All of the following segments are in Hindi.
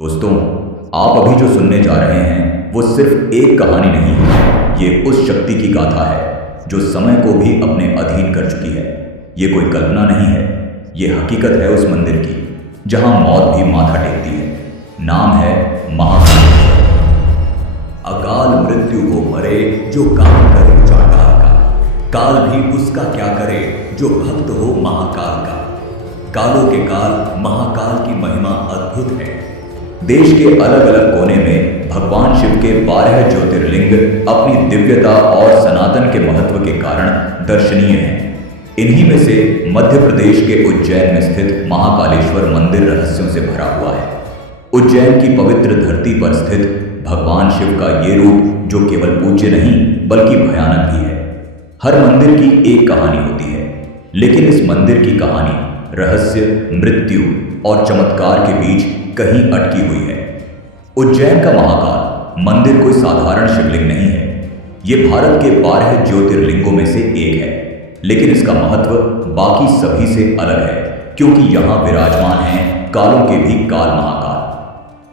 दोस्तों, आप अभी जो सुनने जा रहे हैं वो सिर्फ एक कहानी नहीं है। ये उस शक्ति की गाथा है जो समय को भी अपने अधीन कर चुकी है। ये कोई कल्पना नहीं है, ये हकीकत है उस मंदिर की जहां मौत भी माथा टेकती है। नाम है महाकाल। अकाल मृत्यु को मरे जो काम करे चांडाल का, काल भी उसका क्या करे जो भक्त हो महाकाल का। कालों के काल महाकाल की महिमा अद्भुत है। देश के अलग अलग कोने में भगवान शिव के 12 ज्योतिर्लिंग अपनी दिव्यता और सनातन के महत्व के कारण दर्शनीय हैं। इन्हीं में से मध्य प्रदेश के उज्जैन में स्थित महाकालेश्वर मंदिर रहस्यों से भरा हुआ है। उज्जैन की पवित्र धरती पर स्थित भगवान शिव का ये रूप जो केवल पूज्य नहीं बल्कि भयानक भी है। हर मंदिर की एक कहानी होती है, लेकिन इस मंदिर की कहानी रहस्य, मृत्यु और चमत्कार के बीच कहीं अटकी हुई है। उज्जैन का महाकाल मंदिर कोई साधारण शिवलिंग नहीं है। ये भारत के 12 ज्योतिर्लिंगों में से एक है, लेकिन इसका महत्व बाकी सभी से अलग है क्योंकि यहां विराजमान हैं कालों के भी काल महाकाल।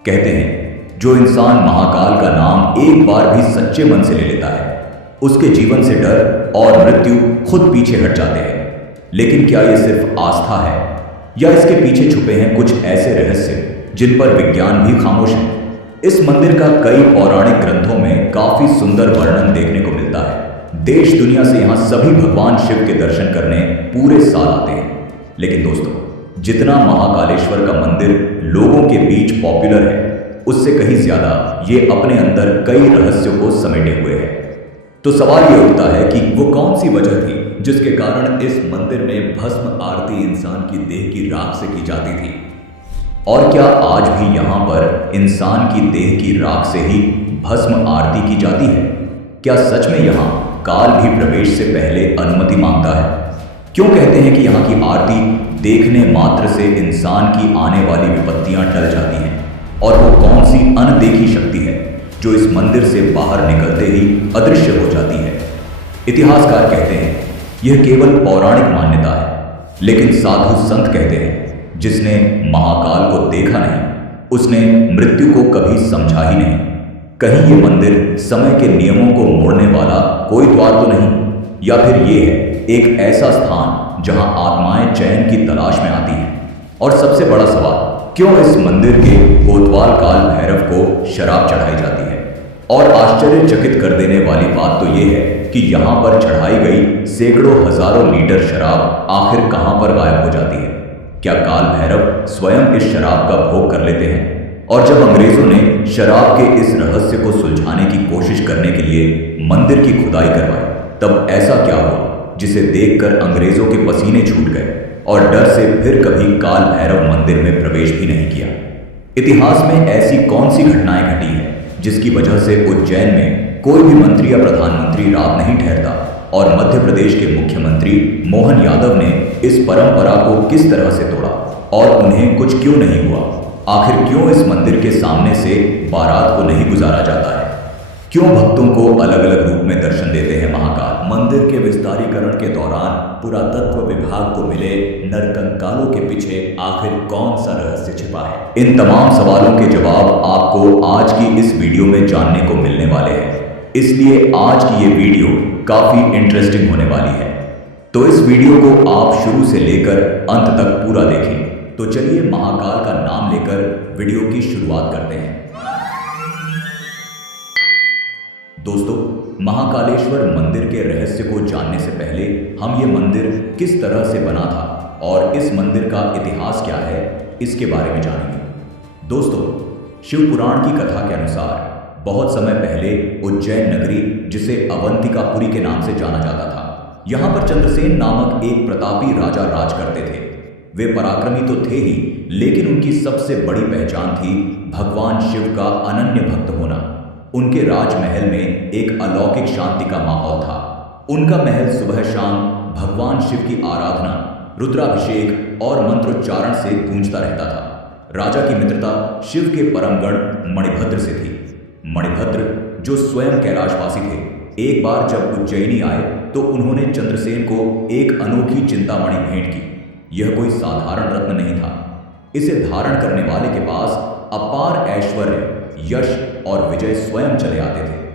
कहते हैं जो इंसान महाकाल का नाम एक बार भी सच्चे मन से ले लेता है उसके जीवन से डर और मृत्यु खुद पीछे हट जाते हैं। लेकिन क्या यह सिर्फ आस्था है या इसके पीछे छुपे हैं कुछ ऐसे रहस्य जिन पर विज्ञान भी खामोश है? इस मंदिर का कई पौराणिक ग्रंथों में काफी सुंदर वर्णन देखने को मिलता है। देश दुनिया से यहाँ सभी भगवान शिव के दर्शन करने पूरे साल आते हैं। लेकिन दोस्तों, जितना महाकालेश्वर का मंदिर लोगों के बीच पॉपुलर है उससे कहीं ज्यादा ये अपने अंदर कई रहस्यों को समेटे हुए है। तो सवाल ये उठता है कि वो कौन सी वजह थी जिसके कारण इस मंदिर में भस्म आरती इंसान की देह की राख से की जाती थी? और क्या आज भी यहाँ पर इंसान की देह की राख से ही भस्म आरती की जाती है? क्या सच में यहाँ काल भी प्रवेश से पहले अनुमति मांगता है? क्यों कहते हैं कि यहाँ की आरती देखने मात्र से इंसान की आने वाली विपत्तियां टल जाती हैं? और वो कौन सी अनदेखी शक्ति है जो इस मंदिर से बाहर निकलते ही अदृश्य हो जाती है? इतिहासकार कहते हैं यह केवल पौराणिक मान्यता है, लेकिन साधु संत कहते हैं जिसने महाकाल को देखा नहीं उसने मृत्यु को कभी समझा ही नहीं। कहीं ये मंदिर समय के नियमों को मोड़ने वाला कोई द्वार तो नहीं, या फिर ये है एक ऐसा स्थान जहां आत्माएं चैन की तलाश में आती हैं? और सबसे बड़ा सवाल, क्यों इस मंदिर के कोतवाल काल भैरव को शराब चढ़ाई जाती है? और आश्चर्यचकित कर देने वाली बात तो ये है कि यहाँ पर चढ़ाई गई सैकड़ों हजारों लीटर शराब आखिर कहाँ पर गायब हो जाती है? क्या काल भैरव स्वयं इस शराब का भोग कर लेते हैं? और जब अंग्रेजों ने शराब के इस रहस्य को सुलझाने की कोशिश करने के लिए मंदिर की खुदाई करवाई, तब ऐसा क्या हुआ जिसे देखकर अंग्रेजों के पसीने छूट गए और डर से फिर कभी काल भैरव मंदिर में प्रवेश भी नहीं किया? इतिहास में ऐसी कौन सी घटनाएं घटी हैं जिसकी वजह से उज्जैन में कोई भी मंत्री या प्रधानमंत्री रात नहीं ठहरता और मध्य प्रदेश के मुख्यमंत्री मोहन यादव ने इस परंपरा को किस तरह से तोड़ा और उन्हें कुछ क्यों नहीं हुआ? आखिर क्यों इस मंदिर के सामने से बारात को नहीं गुजारा जाता है? क्यों भक्तों को अलग अलग रूप में दर्शन देते हैं महाकाल? मंदिर के विस्तारीकरण के दौरान पुरातत्व विभाग को मिले नरकंकालों के पीछे आखिर कौन सा रहस्य छिपा है? इन तमाम सवालों के जवाब आपको आज की इस वीडियो में जानने को मिलने वाले हैं, इसलिए आज की ये वीडियो काफी इंटरेस्टिंग होने वाली है। तो इस वीडियो को आप शुरू से लेकर अंत तक पूरा देखें। तो चलिए महाकाल का नाम लेकर वीडियो की शुरुआत करते हैं। दोस्तों, महाकालेश्वर मंदिर के रहस्य को जानने से पहले हम ये मंदिर किस तरह से बना था और इस मंदिर का इतिहास क्या है इसके बारे में जानेंगे। दोस्तों, शिव पुराण की कथा के अनुसार बहुत समय पहले उज्जैन नगरी, जिसे अवंतिकापुरी के नाम से जाना जाता था, यहाँ पर चंद्रसेन नामक एक प्रतापी राजा राज करते थे। वे पराक्रमी तो थे ही, लेकिन उनकी सबसे बड़ी पहचान थी भगवान शिव का अनन्य भक्त होना। उनके राजमहल में एक अलौकिक शांति का माहौल था। उनका महल सुबह शाम भगवान शिव की आराधना, रुद्राभिषेक और मंत्रोच्चारण से गूंजता रहता था। राजा की मित्रता शिव के परमगण मणिभद्र से थी। मणिभद्र, जो स्वयं कैलाशवासी थे, एक बार जब उज्जैनी आए तो उन्होंने चंद्रसेन को एक अनोखी चिंतामणि भेंट की। यह कोई साधारण रत्न नहीं था। इसे धारण करने वाले के पास अपार ऐश्वर्य, यश और विजय स्वयं चले आते थे।